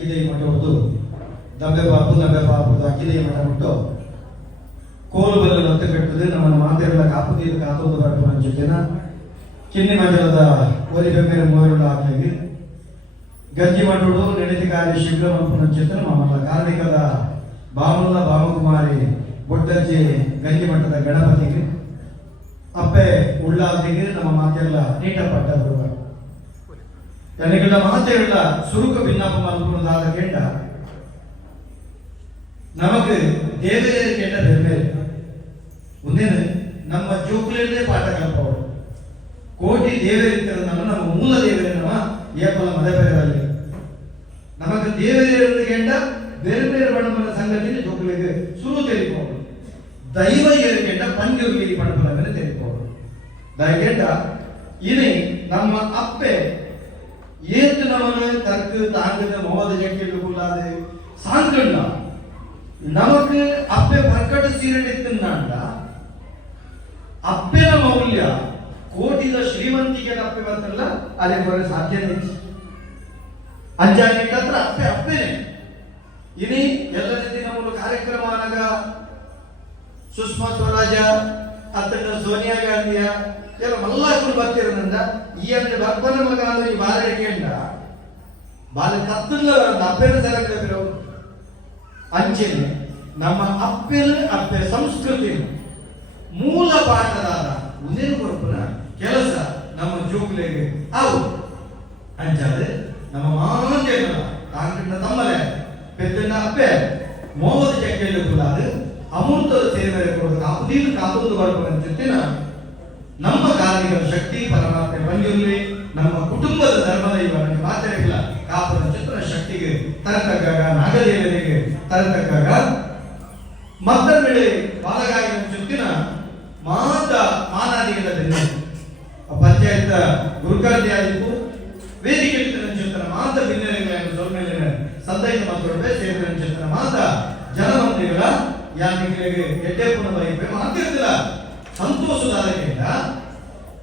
ಅಕ್ಕಿದೆ ಮಠ ಹೊಡೆದು ದಂಬೆ ಬಾಪುದ ಅಕ್ಕಿದೆ ಮಠ ಬಿಟ್ಟು ಕೋಲು ಬರಲು ಹತ್ತು ಕಟ್ಟದೆ ನಮ್ಮ ಮಾತೆಲ್ಲ ಕಾಪುದೀದ ಕಾತೊಂದು ಬಟ್ಟು ಹಂಚಿದ್ದೇನ ಕಿನ್ನಿ ಮಂಡಲದ ಒಲಿ ಬೆಂಬೆರ ಮೂವರುಳ್ಳ ಹಾಕಿ ಗಂಜಿ ಮಠುಡು ನೆನೆತಿ ಕಾರ್ಯ ಶೀಘ್ರ ಹಂಚಿದ್ದ ನಮ್ಮಲ್ಲ ಕಾರ್ಮಿಕದ ಬಾಮುಲ್ಲ ಬಾಮಕುಮಾರಿ ಬೊಡ್ಡಜ್ಜಿ ಗಂಜಿ ಮಠದ ಗಣಪತಿಗೆ ಅಪ್ಪೆ ಉಳ್ಳಾದಿಗೆ ನಮ್ಮ ಮಾತೆಲ್ಲ ನೀಟ ಪಟ್ಟರು ನನಗೆಲ್ಲ ಮಾತೆಲ್ಲ ಸುರುಕ ಭಿನ್ನಪ್ಪ ಮಲ್ಪುಣದಾದ ಕೇಂಡ ನಮಗೆ ದೇವರೇ ಕೇಂಡ ಬೆರ್ಮೇಲೆ ಮುಂದೇನು ನಮ್ಮ ಜೋಗುಲೇ ಪಾಠ ಕಲ್ಪವರು ಕೋಟಿ ದೇವರಿರ್ತಾರೆ ನಮ್ಮ ಮೂಲ ದೇವರೇ ನಮ್ಮ ಏಪಲ ಮದಪೆರದಲ್ಲಿ ನಮಗೆ ದೇವರೇ ಕೇಂಡ ಬೇರೆ ಬೇರೆ ಬಣ್ಣದ ಸಂಗತಿಯಲ್ಲಿ ಜೋಗುಲಿಗೆ ಸುರು ತೆರಿಬಹುದು ದೈವ ಏರಿಕೆಂಡ ಪಂಜುರ್ಗಿ ಪಣಪಲವನ್ನು ತೆರಿಬಹುದು ದಯಕೆಂಡ ಇನಿ ನಮ್ಮ ಅಪ್ಪೆ ಏತು ನಮ್ಮನ್ನು ತರ್ಕು ತಾಂಗದ ಮೋದ ಜಕ್ಕಿಲ್ಲದೆ ಸಾಂಕಂಡ ನಮക്ക് ಅಪ್ಪೆ ಪ್ರಕಟ ಸೀರಣಿತ್ತಂಡ ಅಪ್ಪೆನ ಮೌಲ್ಯ ಕೋಟಿದ ಶ್ರೀಮಂತಿಗೆ ಅಪ್ಪೆ ಬರ್ತಲ್ಲ ಅದೇ ಬರೋ ಸಾಧ್ಯತೆ ಅಂಜಾಗಿ ಹತ್ರ ಅಪ್ಪೆ ಅಪ್ಪೆನೆ ಇನಿ ಎಲ್ಲ ರೀತಿ ನಮ್ಮ ಕಾರ್ಯಕ್ರಮ ಅನಗ ಸುಷ್ಮಾ ಸ್ವರಾಜ ಅತ್ತನ ಸೋನಿಯಾ ಗಾಂಧಿಯ ಎಲ್ಲ ಮಲ್ಲಾಕರು ಬರ್ತಿರೋದ್ರಿಂದ ಈ ಅಂದ್ರೆ ಬರ್ಬನ ಮಗ ಅಂದ್ರೆ ಈ ಬಾಲಕಿಯಂಡ ಬಾಲ ಕತ್ತಲ್ಲ ಅಪ್ಪೆನ ಸರಂಗ ಅಂಚೆನೆ ನಮ್ಮ ಅಪ್ಪೆ ಸಂಸ್ಕೃತಿ ಮೂಲ ಪಾಠದಾದ ಉದೇನು ಕೊರಪನ ಕೆಲಸ ನಮ್ಮ ಜೋಗುಲೆಗೆ ಅವು ಅಂಚಾದ್ರೆ ನಮ್ಮ ಮಾಂಜನ ತಾಂಕಂಡ ತಮ್ಮಲೆ ಪೆದ್ದನ ಅಪ್ಪೆ ಮೋವದ ಚಕ್ಕೆಯಲ್ಲಿ ಕುಲಾದು ಅಮೃತದ ಸೇವೆ ಕೊಡೋದು ಕಾಪುದೀನ ಕಾಪುದು ಬರ್ಬೇಕಂತ ಜೊತೆನ ನಮ್ಮ ಕಾರ್ಮಿಕರ ಶಕ್ತಿ ಪರಮಾತ್ಮೆ ಬಂದಿರಲಿ ನಮ್ಮ ಕುಟುಂಬದ ಧರ್ಮದ ಇವರಿಗೆ ಮಾತಾಡಿಲ್ಲ ಕಾಪದ ಚಿತ್ರ ಶಕ್ತಿಗೆ ತರತಕ್ಕಾಗ ನಾಗದೇವರಿಗೆ ತರತಕ್ಕಾಗ ಮತ್ತೊಂದು ಬಾಲಗಾಯನ ಜೊತೆನ ಮಾತ ಮಾನಾದಿಗಳ ಬೆನ್ನು ಪಂಚಾಯತ್ ಗುರುಕಾರ್ತಿ ಆದಿತ್ತು ವೇದಿಕೆ ಜೊತೆ ಮಾತ ಭಿನ್ನಲೆಗಳನ್ನು ಸೊಲ್ಮೇಲೆ ಸಂದೈತ ಮಾತೊಡವೆ ಸೇರಿದ ಜೊತೆ ಮಾತ ಜನಮಂತ್ರಿಗಳ ಯಾನಿಗಳಿಗೆ ಎಡ್ಡೆಪ್ಪನ ಬೈಬೆ ಮಾತಿರ್ತಿಲ್ಲ ಸಂತೋಷದಾಯಕದಿಂದ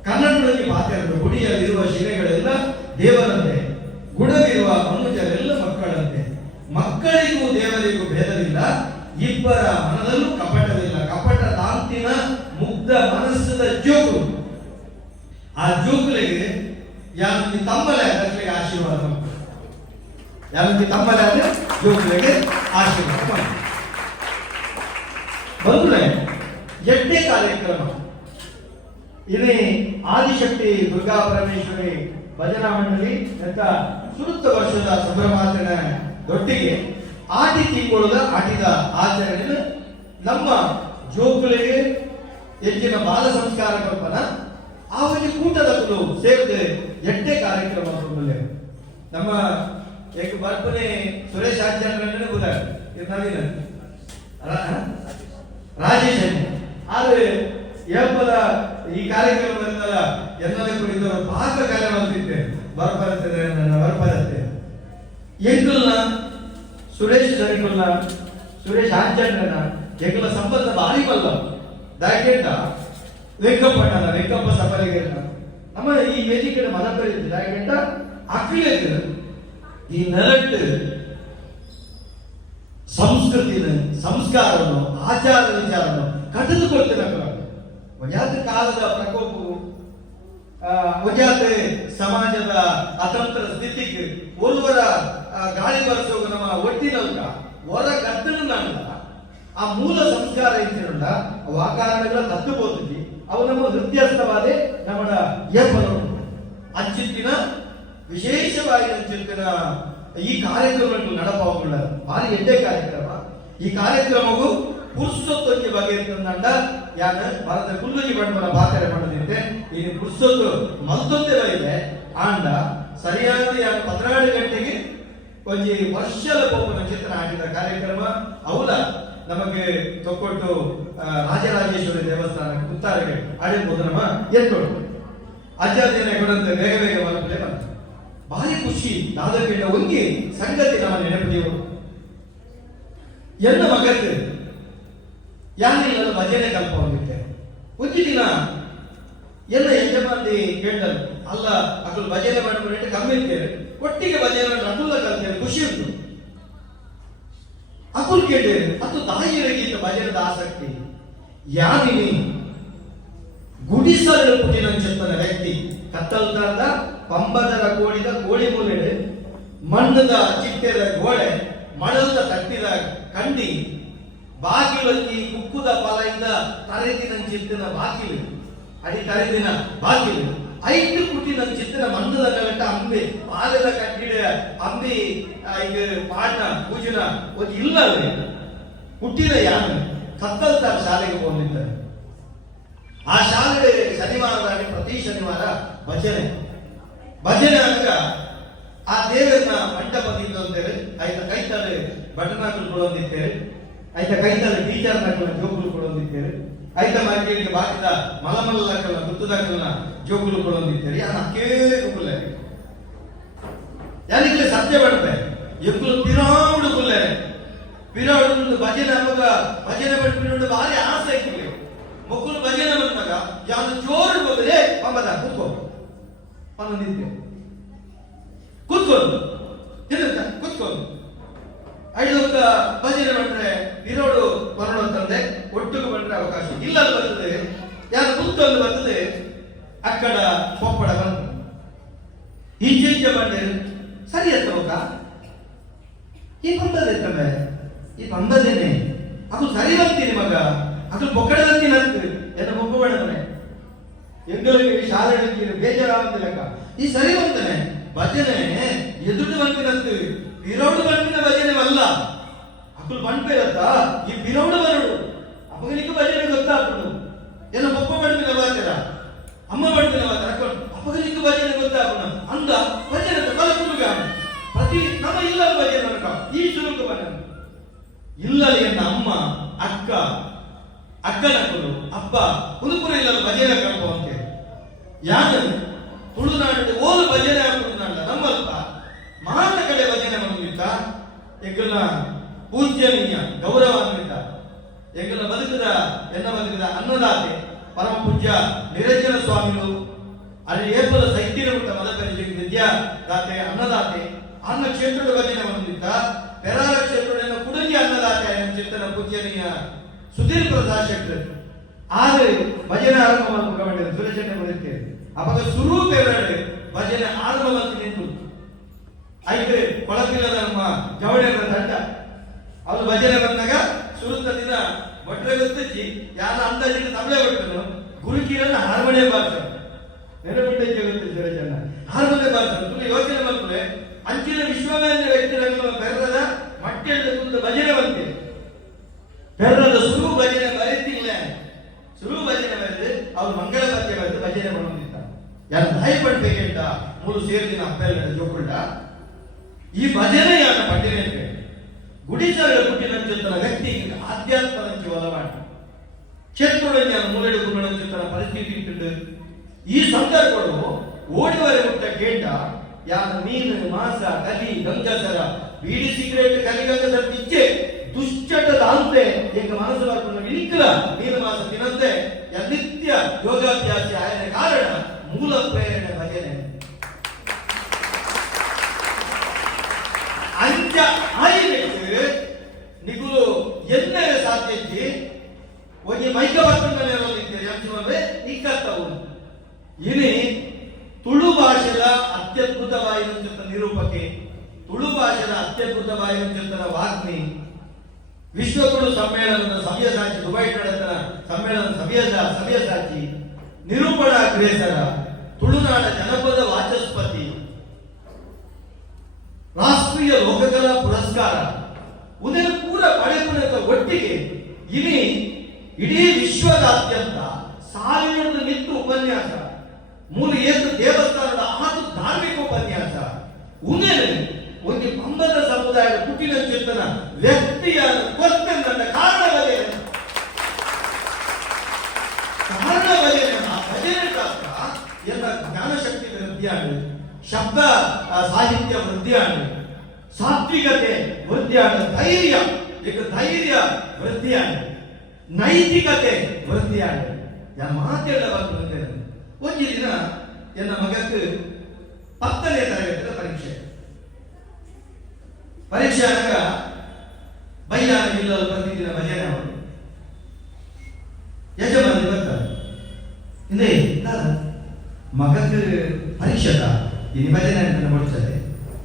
ಕನ್ನಡದಲ್ಲಿ ಮಾತಾಡಿದ ಗುಡಿಯಲ್ಲಿರುವ ಶಿಲೆಗಳೆಲ್ಲ ದೇವರಂತೆ ಗುಣವಿರುವ ಮನುಜರೆಲ್ಲ ಮಕ್ಕಳಂತೆ ಮಕ್ಕಳಿಗೂ ದೇವರಿಗೂ ಭೇದವಿಲ್ಲ ಇಬ್ಬರ ಮನದಲ್ಲೂ ಕಪಟವಿಲ್ಲ ಕಪಟ ತಾಂತಿನ ಮುಗ್ಧ ಮನಸ್ಸದ ಜೋಗು ಆ ಜೋಗುಲಿಗೆ ಯಾರಿಗೆ ತಮ್ಮಲೆ ಅದಕ್ಕೆ ಆಶೀರ್ವಾದ ಯಾರಿಗೆ ತಮ್ಮಲೆ ಅಂದ್ರೆ ಜೋಗುಲಿಗೆ ಆಶೀರ್ವಾದ ಬಂದ್ರೆ ಎಡ್ಡೆ ಕಾರ್ಯಕ್ರಮ ಇದೇ ಆದಿಶಕ್ತಿ ದುರ್ಗಾ ಪರಮೇಶ್ವರಿ ಭಜನಾ ಮಂಡಳಿ ಅಂತ ಸುರುತ್ತ ವರ್ಷದ ಸಂಭ್ರಮಾಚರಣೆ ದೊಡ್ಡಿಗೆ ಆಟಿ ತಿಂಕೊಳ್ಳದ ಆಟಿದ ಆಚರಣೆ ನಮ್ಮ ಜೋಗುಲಿಗೆ ಹೆಚ್ಚಿನ ಬಾಲ ಸಂಸ್ಕಾರ ಕಲ್ಪನ ಆ ಒಂದು ಕೂಟದ ಸೇರಿದೆ ಎಡ್ಡೆ ಕಾರ್ಯಕ್ರಮ ನಮ್ಮ ಬರ್ಪನೆ ಸುರೇಶ್ ಆಚಾರ್ಯ ಬುಧ ರಾಜೇಶ್ ಆದ್ರೆ ಏಪದ ಈ ಕಾರ್ಯಕ್ರಮದಲ್ಲ ಎಲ್ಲರ ಕುರಿತು ಪಾಕ ಕಾರ್ಯ ಮಾಡ್ತಿದ್ದೆ ಬರ್ಬರ್ತದೆ ನನ್ನ ಬರ್ಬರುತ್ತೆ ಎಂಕಲ್ನ ಸುರೇಶ್ ದರಿಕಲ್ನ ಸುರೇಶ್ ಆಚಾರ್ಯನ ಎಂಕಲ ಸಂಬಂಧ ಭಾರಿ ಬಲ್ಲ ದಾಯಕೇಂಡ ವೆಂಕಪ್ಪಣ್ಣ ವೆಂಕಪ್ಪ ಸಫಲಿಗೆ ನಮ್ಮ ಈ ವೇದಿಕೆ ಮದಪರಿದೆ ದಾಯಕೇಂಡ ಅಕ್ಕಿലേക്ക് ಈ ನೆರಟ್ಟು ಸಂಸ್ಕೃತಿನ ಸಂಸ್ಕಾರವನ್ನು ಆಚಾರ ವಿಚಾರವನ್ನು ಕಡಿದುಕೊಳ್ತಿರಲ್ಲ ವಜಾತ ಕಾಲದ ಪ್ರಕೋಪವು ವಜಾತ ಸಮಾಜದ ಅತಂತ್ರ ಸ್ಥಿತಿಗೆ ಒರ್ವರ ಗಾಳಿ ಬರೆಸೋಗ ನಮ್ಮ ಒಟ್ಟಿನಲ್ಕ ಹೊರ ಕತ್ತನ ಆ ಮೂಲ ಸಂಸ್ಕಾರ ಇದ್ದಿರಲ್ಲ ಅವು ಆಕಾರಗಳ ತತ್ತುಬೋದಿಗೆ ಅವು ನಮ್ಮ ಹೃದಯಸ್ಥವಾದ ನಮ್ಮ ಏಪಲು ಅಚ್ಚಿತ್ತಿನ ವಿಶೇಷವಾಗಿ ಅಚ್ಚಿತ್ತಿನ ಈ ಕಾರ್ಯಕ್ರಮಗಳು ನಡಪಾವುಗಳ ಭಾರಿ ಎಡ್ಡೆ ಕಾರ್ಯಕ್ರಮ ಈ ಕಾರ್ಯಕ್ರಮವು ಪುರುಷತ್ವಕ್ಕೆ ಬಗ್ಗೆ ಇರ್ತಂಡ ಯಾನ ಭಾರತ ಕುಲ್ಲುಜಿ ಬಂಡವಾಳ ಪಾತ್ರೆ ಮಾಡೋದಿತ್ತೆ ಈ ಪುರುಷತ್ವ ಮತ್ತೊಂದೇ ಇದೆ ಆಂಡ ಸರಿಯಾದ ಯಾನ 12 ಗಂಟೆಗೆ ಒಂಜಿ ವರ್ಷದ ಕೋಪನ ಚಿತ್ರ ಹಾಕಿದ ಕಾರ್ಯಕ್ರಮ ಅವಲ ನಮಗೆ ತೊಕ್ಕೊಟ್ಟು ರಾಜರಾಜೇಶ್ವರಿ ದೇವಸ್ಥಾನ ಕುತ್ತಾರಿಗೆ ಆಡಿರ್ಬೋದು ನಮ್ಮ ಎತ್ತೋಡು ಅಜ್ಜಾದೇನೆ ಕೊಡಂತೆ ಬೇಗ ಬೇಗ ಮಲಪಲೆ ಬಂತು ಭಾರಿ ಖುಷಿ ನಾದಕ್ಕಿಂತ ಒಂಗಿ ಸಂಗತಿ ನಮ್ಮ ನೆನಪಿದೆವು ಎನ್ನ ಮಗಕ್ಕೆ ಯಾರಿಲ್ಲ ಭಜನೆ ಕಲ್ಪ ಹೋಗಿದ್ದೆ ಒಂದು ದಿನ ಎಲ್ಲ ಯಜಮಾನಿ ಕೇಳಿದರು ಅಲ್ಲ ಅಕ್ಕಳು ಭಜನೆ ಮಾಡ್ಕೊಂಡು ಕಮ್ಮಿ ಇರ್ತೇವೆ ಒಟ್ಟಿಗೆ ಭಜನೆ ಮಾಡಿ ಅಕ್ಕುಲ್ಲ ಕಲ್ತೇವೆ ಖುಷಿ ಉಂಟು ಅಕುಲ್ ಕೇಳಿ ಮತ್ತು ತಾಯಿಯರಿಗಿಂತ ಭಜನದ ಆಸಕ್ತಿ ಯಾನಿನಿ ಗುಡಿಸಲು ಪುಟ್ಟಿನ ಚೆತ್ತನ ವ್ಯಕ್ತಿ ಕತ್ತಲ್ತಾದ ಪಂಬದರ ಕೋಡಿದ ಕೋಳಿ ಮೂಲೆಡೆ ಮಣ್ಣದ ಚಿಟ್ಟೆದ ಗೋಡೆ ಮಳದ ತಟ್ಟಿದ ಕಂಡಿ ಬಾಗಿಲಲ್ಲಿ ಕುಕ್ಕುದ ಫಲದಿಂದ ತರೆದಿನ ಚಿತ್ತಿನ ಬಾಗಿಲು ಅಡಿ ತರೆದಿನ ಬಾಗಿಲು ಐದು ಕುಟ್ಟಿನ ಚಿತ್ತಿನ ಮಣ್ಣದ ಕಲಟ ಅಂಬಿ ಪಾಲದ ಕಟ್ಟಿಡ ಅಂಬಿ ಈಗ ಪಾಠ ಪೂಜನ ಒಂದು ಇಲ್ಲವೇ ಹುಟ್ಟಿದ ಯಾನು ಕತ್ತಲ್ತಾರ ಶಾಲೆಗೆ ಹೋಗಿದ್ದಾರೆ. ಆ ಶಾಲೆ ಶನಿವಾರದಲ್ಲಿ ಪ್ರತಿ ಶನಿವಾರ ಭಜನೆ ಆಗ ಆ ದೇವರನ್ನ ಮಂಟಪದಿಂದ ಅಂತೇಳಿ ಆಯ್ತ ಕೈತಾಳೆ ಬಟನಾಕಲು ಕೊಡೋದಿತ್ತೇವೆ, ಆಯ್ತ ಕೈತಾಳೆ ಟೀಚರ್ ನಾಕಲ ಜೋಗುಲು ಕೊಡೋದಿತ್ತೇವೆ, ಆಯ್ತ ಮಾರ್ಕೆಟ್ಗೆ ಬಾಕಿದ ಮಲಮಲ್ಲಕಲ್ಲ ಗುತ್ತದಾಕಲನ್ನ ಜೋಗುಲು ಕೊಡೋದಿತ್ತೇವೆ. ಯಾನ ಕೇಳುಲ್ಲ ಯಾನಿಗೆ ಸತ್ಯ ಬರುತ್ತೆ ಎಕ್ಕಲು ಪಿರಾವುಡು ಕುಲ್ಲರೆ ಪಿರಾವುಡು ಭಜನೆ ಆಗುವಾಗ ಭಜನೆ ಬಿಟ್ಟು ಭಾರಿ ಆಸೆ ಇತ್ತು ಮಕ್ಕಳು ಭಜನೆ ಬಂದಾಗ ಯಾವ್ದು ಜೋರು ಹೋದ್ರೆ ಅಮ್ಮದ ಕೂತ್ಕೋ ನಿಂತೆ ಕೂತ್ಕೊಂಡು ಏನಂತ ಕೂತ್ಕೊಂಡು ಐದು ಭಜನೆ ಬಂದ್ರೆ ಇರೋಡು ಬರೋಡು ಅಂತಂದ್ರೆ ಒಟ್ಟಿಗೆ ಬಂದ್ರೆ ಅವಕಾಶ ಇಲ್ಲ ಬರ್ತದೆ. ಯಾರು ಕೂತ್ಕೊಂಡು ಬರ್ತದೆ ಅಕ್ಕಡ ಪೊಪ್ಪಡ ಬಂದ ಈಚೆ ಬಂದ್ರೆ ಸರಿ ಅತ್ತವಕ್ಕ ಈ ಬಂದದೆ ಈ ಬಂದದೇನೆ ಅದು ಸರಿ ಬಂತೀನಿ ಮಗ ಅದು ಪೊಕ್ಕಡದಂತೀನಿ ಅಂತ ಎನ್ನ ಒಬ್ಬ ಬೇಡವನೆ ಎಂಗಳಿಗೆ ಶಾಲೆ ಬೇಜಾರಾಗುತ್ತಿಲ್ಲಕ್ಕ ಈ ಸರಿ ಬಂತಾನೆ ಭಜನೆ ಎದುರು ಬಂತಿನಂತ ಬಿರೋಡು ಬಂತಿನ ಭಜನೆ ಅಲ್ಲ ಅಕ್ಕಳು ಬಂದ್ಬೇಕತ್ತ ಈ ಬಿರೋಡು ಬರೋಡು ಅಪ್ಪನಿಗೆ ಭಜನೆ ಗೊತ್ತಾಗ್ಬಿಡು ಎನ್ನ ಒಬ್ಬ ಬಂದಿನ ಬಾತರ ಅಮ್ಮ ಬಂದಿನ ಬಾತರ ಅಪ್ಪನಿಗೆ ಭಜನೆ ಗೊತ್ತಾಗೋಣ ಅಂದ ಭಜನೆ ಕಲಕುಲುಗ ಪ್ರತಿ ನಮ್ಮ ಇಲ್ಲ ಭಜನೆ ಈ ಸುರುಕು ಬನ ಇಲ್ಲ ಎನ್ನ ಅಮ್ಮ ಅಕ್ಕನಕ್ಕಳು ಅಪ್ಪ ಕುದುಪುರ ಇಲ್ಲ ಭಜನೆ ಕಲ್ಪ ಅಂತ ಯಾರು ತುಳುನಾಡಿನ ಓಲು ಭಜನೆ ಹಾಕುದು ನಮ್ಮಲ್ಪ ಮಾನ ಕಡೆ ಭಜನೆ ಬಂದಿತ್ತ ಎಗ್ಗಲ ಪೂಜ್ಯನೀಯ ಗೌರವಾನ್ವಿತ ಎಗ್ಗಲ ಬದುಕಿದ ಅನ್ನದಾತೆ ಪರಮ ಪೂಜ್ಯ ನಿರಂಜನ ಸ್ವಾಮಿಗಳು ಅಲ್ಲಿ ಏಪಲ ಸೈತಿನ ಮುಟ್ಟ ಮದಕರಿ ವಿದ್ಯಾದಾತೆ ಅನ್ನದಾತೆ ಅನ್ನ ಕ್ಷೇತ್ರದ ಭಜನೆ ಬಂದಿತ್ತ ಪೆರಾರ ಕ್ಷೇತ್ರದ ಕುಡುಂಬಿ ಅನ್ನದಾತೆ ಚಿತ್ತನ ಪೂಜ್ಯನೀಯ ಸುಧೀರ್ ಪ್ರಸಾದ್ ಶೆಟ್ಟರ್ ಆದರೆ ಭಜನೆ ಆರಂಭ ಮಾಡಿಕೊಂಡಿದ್ದ ಸುರೇಶಣ್ಣ ಬರುತ್ತೇವೆ ಅವಾಗ ಶುರು ಬೇರೆ ಭಜನೆ ಆರಂಭವಂತ ನಿಂತು ಐದು ಕೊಳಪಿಲ್ಲದ ನಮ್ಮ ಜವಳಿಯರ ತಂಡ ಅವರು ಭಜನೆ ಬಂದಾಗ ಶುರುತ ದಿನ ಬಟ್ರೆ ಗೊತ್ತಿಚ್ಚಿ ಯಾರ ಅಂದಾಜಿನ ತಬಲೆ ಬಿಟ್ಟನು ಗುರುಕಿರನ್ನ ಹಾರ್ಮೋನಿಯಂ ಬಾರಿಸ ನೆನಪಿಟ್ಟೈತೆ ಗೊತ್ತಿಲ್ಲ ಸುರೇಶಣ್ಣ ಹಾರ್ಮೋನಿಯಂ ಬಾರಿಸ ತುಳಿ ಯೋಚನೆ ಮಾಡ್ತಾರೆ ಅಂಚಿನ ವಿಶ್ವವೇಂದ್ರ ವ್ಯಕ್ತಿಗಳ ಬೆರ್ರದ ಮಟ್ಟೆಳ್ಳ ಕುಂತ ಭಜನೆ ಬಂತೆ ಬೆರ್ರದ ಶುರು ಭಜನೆ ಬರೀತಿಲ್ಲ ಶುರು ಭಜನೆ ಬರೆದು ಅವ್ರು ಮಂಗಳ ಪದ್ಯ ಬರೆದು ಭಜನೆ ಮಾಡೋದಿಲ್ಲ ಯಾರು ದಾಯಪಡ್ಬೇಕಂತ ಮೂರು ಸೇರಿದಿನ ಅಪ್ಪೆಲ್ಲ ಜೋಕೊಂಡ ಈ ಭಜನೆ ಯಾರ ಪಟ್ಟಿನ ಗುಡಿಸಾಗ ಕುಟ್ಟಿನ ವ್ಯಕ್ತಿ ಆಧ್ಯಾತ್ಮಕ್ಕೆ ಒಲವಾಟ ಕ್ಷೇತ್ರದಲ್ಲಿ ನಾನು ಮೂಲೆಡು ಗುರುಗಳ ಪರಿಸ್ಥಿತಿ ಇಟ್ಟು ಈ ಸಂದರ್ಭಗಳು ಓಡಿವರೆ ಮುಟ್ಟ ಕೇಟ ಯಾರ ಮೀನು ಮಾಸ ಕಲಿ ಗಂಗಸರ ಬೀಡಿ ಸಿಗರೇಟ್ ಕಲಿಗಂಗಸರ ಇಚ್ಛೆ ದುಶ್ಚಟದ ಅಂತೆ ಈಗ ಮನಸ್ಸು ಬರ್ಕೊಂಡು ವಿನಿಕ್ಕಲ ನೀನು ಮಾಸ ತಿನ್ನಂತೆ ನಿತ್ಯ ಯೋಗಾಭ್ಯಾಸ ಆಯನ ಕಾರಣ ಮೂಲ ಪ್ರೇರಣೆ ಭಜನೆ ಅಂಚ ಆಯಿನೆಟ್ಟು ನಿಗುಲು ಎನ್ನೆರೆ ಸಾಧ್ಯಕ್ಕೆ ಒಂದು ಮೈಕ ಬರ್ತಂದ್ರೆ ಅಂಚೆ ಇಕ್ಕತ್ತವು ಇನಿ ತುಳು ಭಾಷೆಯ ಅತ್ಯದ್ಭುತವಾದ ನಿರೂಪಕೆ ತುಳು ಭಾಷೆಯ ಅತ್ಯದ್ಭುತವಾದ ವಾಗ್ಮಿ ವಿಶ್ವ ತುಳು ಸಮ್ಮೇಳನದ ಸವ್ಯಸಾಚಿ ದುಬೈ ನಡೆದ ಸಮ್ಮೇಳನದ ಸವ್ಯಸಾಚಿ ನಿರೂಪಣಾ ಅಗ್ರೇಸರ ತುಳುನಾಡ ಜನಪದ ವಾಚಸ್ಪತಿ ರಾಷ್ಟ್ರೀಯ ಲೋಕಕಲಾ ಪುರಸ್ಕಾರ ಉದಯ ಪೂರ ಪಡೆದ ಒಟ್ಟಿಗೆ ಇನಿ ಇಡೀ ವಿಶ್ವದಾದ್ಯಂತ ಸಾವಿರದ ನಿತ್ತು ಉಪನ್ಯಾಸ ಮೂಲ ಏತು ದೇವಸ್ಥಾನದ ಆದು ಧಾರ್ಮಿಕ ಉಪನ್ಯಾಸ ಉನೇನೆ ಒಂದು ಪಂಬದ ಸಮುದಾಯದ ಹುಟ್ಟಿನ ಚಿಂತನ ವ್ಯಕ್ತಿಯ ಕೊತ್ತಂದ ಕಾರಣವೇ ಭಜನೆ ಶಾಸ್ತ್ರ ಎಲ್ಲ ಜ್ಞಾನಶಕ್ತಿ ವೃದ್ಧಿಯಾಡು ಶಬ್ದ ಸಾಹಿತ್ಯ ವೃದ್ಧಿಯಾಡು ಸಾತ್ವಿಕತೆ ವೃದ್ಧಿಯಾಡು ಧೈರ್ಯ ವೃದ್ಧಿಯಾಡು ನೈತಿಕತೆ ವೃದ್ಧಿಯಾಡು ಯಾರ ಮಾತೆಲ್ಲ ಬಂದು ಒಂದು ದಿನ ಎನ್ನ ಮಗಕ್ಕೆ 10ನೇ ತರಗತಿಯ ಪರೀಕ್ಷೆ ಆದಾಗ ಭಯ ಕೈಗಾನ ಇಲ್ಲಲು ಪ್ರತಿದಿನ ಭಜನೆ ಅವರು ಯಜಮಾನಿ ಬರ್ತಾರೆ ಇಂದೇ ಮಗಕ್ಕೆ ಪರೀಕ್ಷೆ ಇನ್ನು ಭಜನೆ ಅಂತ ಮುಡಿಸದೆ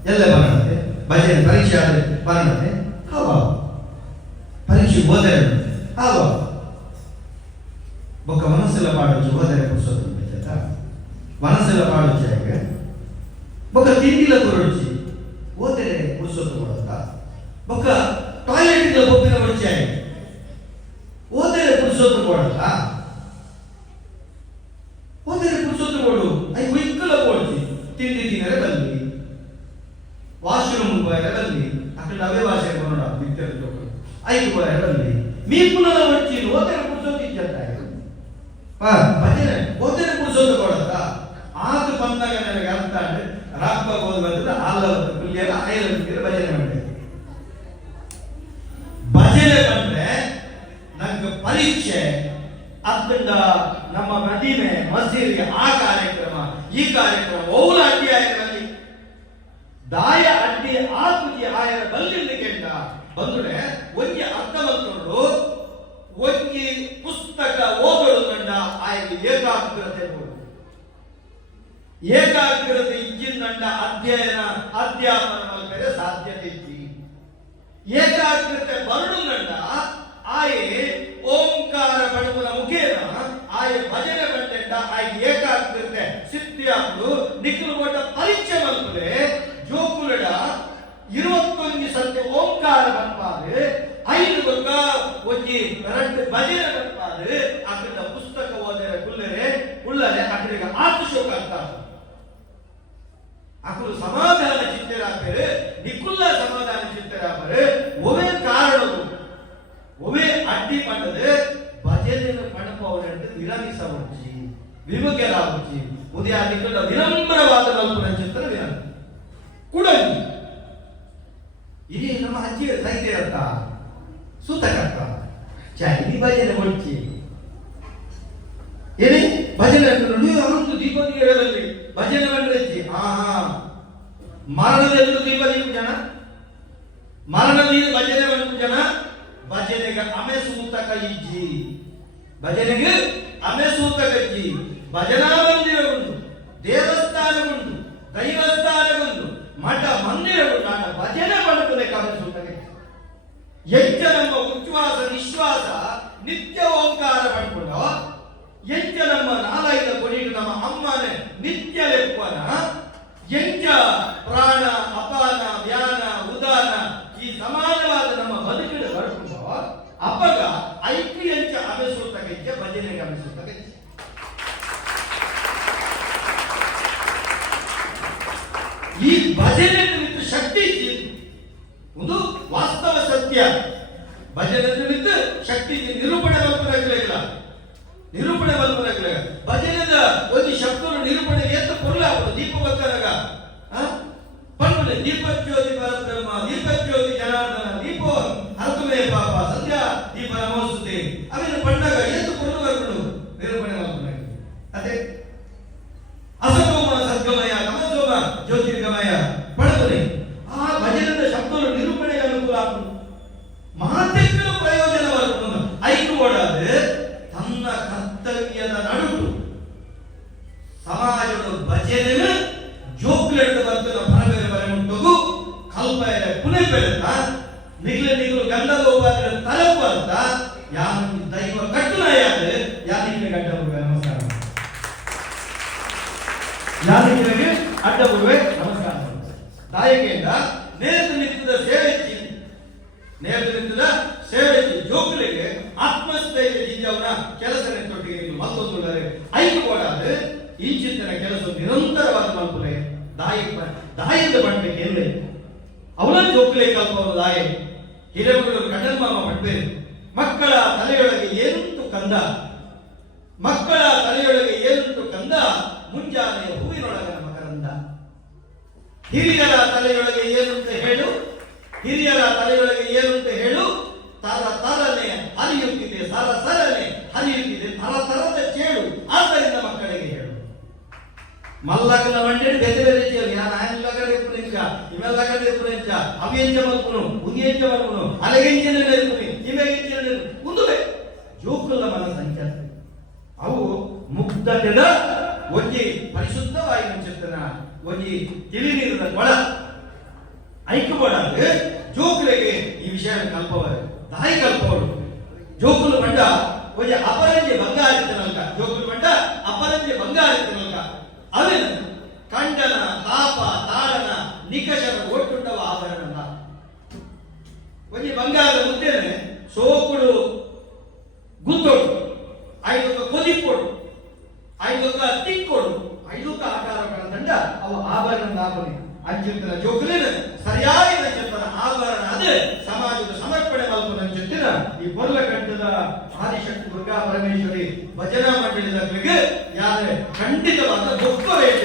ಎಲ್ಲ ಬರಣತೆ ಭಜನೆ ಪರೀಕ್ಷೆ ಆದರೆ ಬರಣತೆ ಹಾವ ಪರೀಕ್ಷೆ ಓದರೆ ಹಾವ ಬೊಕ್ಕ ಮನಸ್ಸೆಲ್ಲ ಪಾಡೋಚು ಓದರೆ ಪುಸ್ತಕ ಮನಸ್ಸೆಲ್ಲ ಪಾಡೋಚು ಹೇಗೆ ಬೊಕ್ಕ ತಿಂಡಿಲ ಕೊರಡುಚಿ ಓದರೆ ಪುಸ್ತಕ ಕೊಡುತ್ತ ಬೊಕ್ಕ ಟಾಯ್ಲೆಟ್ ಇಲ್ಲ ಬೊಪ್ಪಿನ ಹೊಡಿಚೆ ಹೇಗೆ ಓದರೆ ಪುಸ್ತಕ ಕೊಡಲ್ಲ ಓದರೆ ಪುಸ್ತಕ ಕೊಡು ಐ ವೈಕಲ ಕೊಡ್ತಿ ತಿಂಡಿ ತಿನ್ನರೆ ಬಲ್ಲಿ ವಾಶ್ರೂಮ್ ಹೋದರೆ ಬಲ್ಲಿ ಅక్కడ ಅವೇ ಭಾಷೆ ಕೊಡೋಣ ಬಿಟ್ಟರೆ ಜೋಕರು ಐದು ಹೋದರೆ ಬಲ್ಲಿ ಮೀ ಪುನಃ ಹೊಡ್ಚಿ ಓದರೆ ಪುಸ್ತಕ ಇಚ್ಛೆ ಭಜನೆ ಓದರೆ ಪುಸ್ತಕ ಕೊಡತ್ತ ಆಗ ಬಂದಾಗ ನನಗೆ ಅರ್ಥ ಅಂದ್ರೆ ರಾಪ್ಪ ಹೋದ್ರೆ ಹಾಲ ಕುಲ್ಲಿಯಲ್ಲ ಆಯಲ ಭಜನೆ ಮಾಡಿದೆ ಭಜನೆ ಬಂದ್ರೆ ನಂಗೆ ಪರೀಕ್ಷೆ ಅದ್ರಿಂದ ನಮ್ಮ ಪ್ರತಿಮೆ ಮಸೀದಿಗೆ ಆ ಕಾರ್ಯಕ್ರಮ ಈ ಕಾರ್ಯಕ್ರಮ ಓಲ ಅಡ್ಡಿ ಆಯರಲ್ಲಿ ದಾಯ ಅಡ್ಡಿ ಆಕುಜಿ ಆಯರ ಬಲ್ಲಿಂದ ಕೆಂಡ ಬಂದ್ರೆ ಒಂಜಿ ಅರ್ಥ ಬಂದ್ಕೊಂಡು ಒಂಜಿ ಪುಸ್ತಕ ಓದಲು ಕಂಡ ಆಯ್ಕೆ ಏಕಾಗ್ರತೆ ಏಕಾಗ್ರತೆ ಇಜ್ಜಿಂದಂಡ ಅಧ್ಯಯನ ಅಧ್ಯಾಪನ ಮಲ್ಪರೆ ಸಾಧ್ಯತೆ ಇಜ್ಜಿ ಏಕಾಗ್ರತೆ ಬರಡುಂಡ ಆಯೆ ಓಂಕಾರ ಬಡಗುನ ಮುಖೇನ ಆಯೆ ಭಜನೆ ಬಂಡೆಂಡ ಆಯೆ ಏಕಾಗ್ರತೆ ಸಿದ್ಧಿಯಾಗುದು ನಿಖಿಲು ಕೊಟ್ಟ ಪರೀಕ್ಷೆ ಮಲ್ಪರೆ ಜೋಕುಲಡ 21 ಸತ್ಯ ಓಂಕಾರ ಬಂಪಾದು 5 ಗೊತ್ತ ಒಂಜಿ 2 ಭಜನೆ ಬಂಪಾದು ಅಕಡ ಪುಸ್ತಕ ಓದರೆ ಕುಲ್ಲರೆ ಅಕಡಿಗೆ ಆತ್ಮಶೋಕ ಆಗ್ತದೆ ಅಕಲು ಸಮಾಧಾನ ಚಿತ್ತರಾದರೆ ನಿಕುಲ್ಲ ಸಮಾಧಾನ ಚಿತ್ತರಾದರೆ ಒವೇ ಕಾರಣವು ಒವೇ ಅಡ್ಡಿ ಪಂಡದೆ ಭಜನೆಯನ್ನು ಪಣಪವರೆಂದು ವಿರಮಿಸవచ్చు ವಿಮುಖರಾಗುಚ್ಚಿ ಉದಯ ನಿಕಟ ವಿನಮ್ರವಾದ ಮಲ್ಪನ ಚಿತ್ರ ವಿನಂತಿ ಕುಡಂಗಿ ಇಲ್ಲಿ ನಮ್ಮ ಅಜ್ಜಿ ಸಾಹಿತ್ಯ ಅರ್ಥ ಸೂತಕರ್ತ ಚಾಯಿ ಭಜನೆ ಹೊಡ್ಚಿ ಏನೇ ಭಜನೆ ಒಂದು ದೀಪದಲ್ಲಿ ಭಜನೆ ಬಂದ್ರಜ್ಜಿ ಮರಣದಲ್ಲಿ ದೀಪದೀಪ ಜನ ಮರಣದಲ್ಲಿ ಭಜನೆ ಬಂದು ಜನ ಭಜನೆಗೆ ಅಮೆ ಸೂತಕ ಇಜ್ಜಿ ಭಜನೆಗೆ ಅಮೆ ಸೂತಕ ಇಜ್ಜಿ ಭಜನಾ ಮಂದಿರ ಉಂಟು ದೇವಸ್ಥಾನ ಉಂಟು ದೈವಸ್ಥಾನ ಉಂಟು ಮಠ ಮಂದಿರ ಉಂಟು ಭಜನೆ ಮಾಡ್ಕೋಬೇಕು ಅಮೆ ಸೂತಕ ಎಂಚ ನಮ್ಮ ಉಚ್ಛ್ವಾಸ ನಿಶ್ವಾಸ ನಿತ್ಯ ಓಂಕಾರ ಮಾಡ್ಕೊಂಡು ಎಂಚ ನಮ್ಮ ನಾಲಾಯಿದ ಕೊನೆಗೆ ನಮ್ಮ ಅಮ್ಮನೆ ನಿತ್ಯ ಲೆಪ್ಪನ ಎಂಚ ಪ್ರಾಣ ಅಪಾನ ವ್ಯಾನ ಉದಾನ ಈ ಸಮಾನವಾದ ನಮ್ಮ ಬದುಕಿನ ಬರ್ಕೊಂಡು ಅಪ್ಪಗ ಐಪಿ ಎಂಚ ಅಮೆಸುತ್ತಗೆಚ್ಚ ಭಜನೆಗೆ ಅಮೆಸುತ್ತಗೆಚ್ಚ ಈ ಭಜನೆ ನಿಮಿತ್ತ ಶಕ್ತಿ ಒಂದು ವಾಸ್ತವ ಸತ್ಯ ಭಜನೆ ನಿಮಿತ್ತ ಶಕ್ತಿ ನಿರೂಪಣೆ ಬಲ್ಪನಾಗಲಿಲ್ಲ ನಿರೂಪಣೆ ಬಲ್ಪನಾಗಲಿಲ್ಲ ಭಜನೆದ ಒಂದು ಶಬ್ದ ನಿರೂಪಣೆಗೆ ಎಂತ ಪೊರ್ಲ ದೀಪ ಬಕ್ಕನಾಗ ಪಂಪನೆ ದೀಪಜ್ಯೋತಿ ಪರಬ್ರಹ್ಮ ದೀಪಜ್ಯೋತಿ ಜನಾರ್ದನ ದೀಪ ಹರತುಮೇ ಪಾಪ ಸದ್ಯ ದೀಪ ನಮೋಸ್ತುತೆ ಅವೇನು ಪಂಡಾಗ ಎಂದು ಪೊರ್ಲು ಬರ್ಕೊಂಡು ನಿರೂಪಣೆ ಬಲ್ಪನಾಗ ಅದೇ ಅಸತೋಮ ಸದ್ಗಮಯ ತಮಸೋಮ ಜ್ಯೋತಿರ್ಗಮಯ ಪಡತನೆ ಆ ಭಜನದ ಶಬ್ದ ನಿರೂಪಣೆಗೆ ಅನುಕೂಲ ಆಗ್ತದೆ ಮಾತೆಕ್ಕನ ಪ್ರಯೋಜನ ಬರ್ತದೆ ಐದು ಓಡಾದ್ರೆ ತನ್ನ ಕರ್ತವ್ಯದ ನಡುಟು ಸಮಾಜದ ಭಜನೆ ಜೋಕ್ಲೆಟ್ ಬರ್ತದ ಪರಬೇರೆ ಬರೆ ಮುಟ್ಟೋದು ಕಲ್ಪಯರ ಪುನಃ ಬೆಳೆದ ನಿಗ್ಲು ಗಂಡದ ಹೋಗಾದ್ರೆ ತಲುಪ ಅಂತ ಯಾರು ದೈವ ಕಟ್ಟುನ ಯಾರು ಯಾರಿಗೆ ಗಡ್ಡ ಬರುವೆ ನಮಸ್ಕಾರ ಯಾರಿಗೆ ಅಡ್ಡ ಬರುವೆ ನಮಸ್ಕಾರ ದಾಯಕೆಯಿಂದ ನೇತು ನಿಂತದ ಸೇವೆ ಜೋಕುಲಿಗೆ ಆತ್ಮಸ್ಥೈರ್ಯ ಜಿಂಜವನ ಕೆಲಸ ತೊಟ್ಟಿಗೆ ಮತ್ತೊಂದು ಐದು ಓಡಾದ್ರೆ ಈ ಚಿಂತನೆ ಕೆಲಸ ನಿರಂತರವಾದ ಮಲ್ಪನೆ ದಾಯದ ಮಾಡ್ಬೇಕು ಎಲ್ಲೇ ಅವನ ಜೋಕುಲೆ ಕಲ್ಪವನ್ನು ದಾಯ ಹಿರೇಮಗಳು ಕಣ್ಣನ್ಮಾಮ ಪಡ್ಬೇಕು ಮಕ್ಕಳ ತಲೆಯೊಳಗೆ ಏನುಂಟು ಕಂದ ಮಕ್ಕಳ ತಲೆಯೊಳಗೆ ಏನುಂಟು ಕಂದ ಮುಂಜಾನೆಯ ಹೂವಿನೊಳಗೆ ಮಕರಂದ ಹಿರಿಯರ ತಲೆಯೊಳಗೆ ಏನುಂಟು ಹೇಳು ಹಿರಿಯರ ತಲೆಯೊಳಗೆ ಏನುಂಟು ಹೇಳು ತರ ತರನೆ ಹರಿಯುತ್ತಿದೆ ಸರಸರನೆ ಹರಿಯುತ್ತಿದೆ ತರ ತರದ ಚೇಳು ಆದ್ದರಿಂದ ಮಕ್ಕಳಿಗೆ ಹೇಳು ಮಲ್ಲಕ್ಕನ ಬಂಡೆ ಬೇರೆ ಬೇರೆ ಚೇಳು ಯಾರು ಎಂಚ ಇವೆಲ್ಲ ನೆರಪುನೆಂಚ ಅವೆಂಚ ಮಲ್ಪುನು ಉದಿಯಂಚ ಮಲ್ಪುನು ಅಲಗೆಂಚಿನ ನೆರಪುನಿ ಇವೆಂಚಿನ ನೆರಪು ಮುಂದುವೆ ಜೋಕುಲ ಮನ ಸಂಖ್ಯೆ ಅವು ಮುಗ್ಧತೆದ ಒಂಜಿ ಪರಿಶುದ್ಧವಾಗಿ ಚಿತ್ತನ ಒಂಜಿ ತಿಳಿ ನೀರಿನ ಕೊಳ ಐಕ್ಯಪಡಾಗ ಜೋಕುಲೆಗೆ ಈ ವಿಷಯ ಕಲ್ಪವರು ದಾಯಿ ಕಲ್ಪವರು ಜೋಕುಲು ಬಂಡ ಒಂಜಿ ಅಪರಂಜಿ ಬಂಗಾರಿತನಲ್ಕ ಜೋಕುಲು ಬಂಡ ಅಪರಂಜಿ ಬಂಗಾರಿತನಲ್ಕ ಅವನು ಕಂಡನ ತಾಪ ತಾಡನ ನಿಕಷನ ಒಟ್ಟುಂಡವ ಆಭರಣ ಒಂಜಿ ಬಂಗಾರದ ಮುದ್ದೇನೆ ಸೋಕುಡು ಗುತ್ತೋಡು ಐದೊಂದು ಕೊದಿಪ್ಪೊಡು ಐದೊಂದು ತಿಕ್ಕೊಡು ಐದೊಂದು ಆಕಾರಗಳ ದಂಡ ಅವು ಆಭರಣದ ಆಭರಣ ಅಂಚಿನ ಜೋಕುಲಿನ ಸರಿಯಾಗಿ ಚಪ್ಪನ ಆಭರಣ ಅದೇ ಸಮಾಜದ ಸಮರ್ಪಣೆ ಮಲ್ಪನ ಜೊತ್ತಿನ ಈ ಪೊರ್ಲ ಕಂಠದ ಆದಿಶಕ್ತಿ ದುರ್ಗಾ ಪರಮೇಶ್ವರಿ ಭಜನಾ ಮಂಡಳಿಗಳಿಗೆ ಯಾರೇ ಖಂಡಿತವಾದ ದುಃಖ ವೇಷ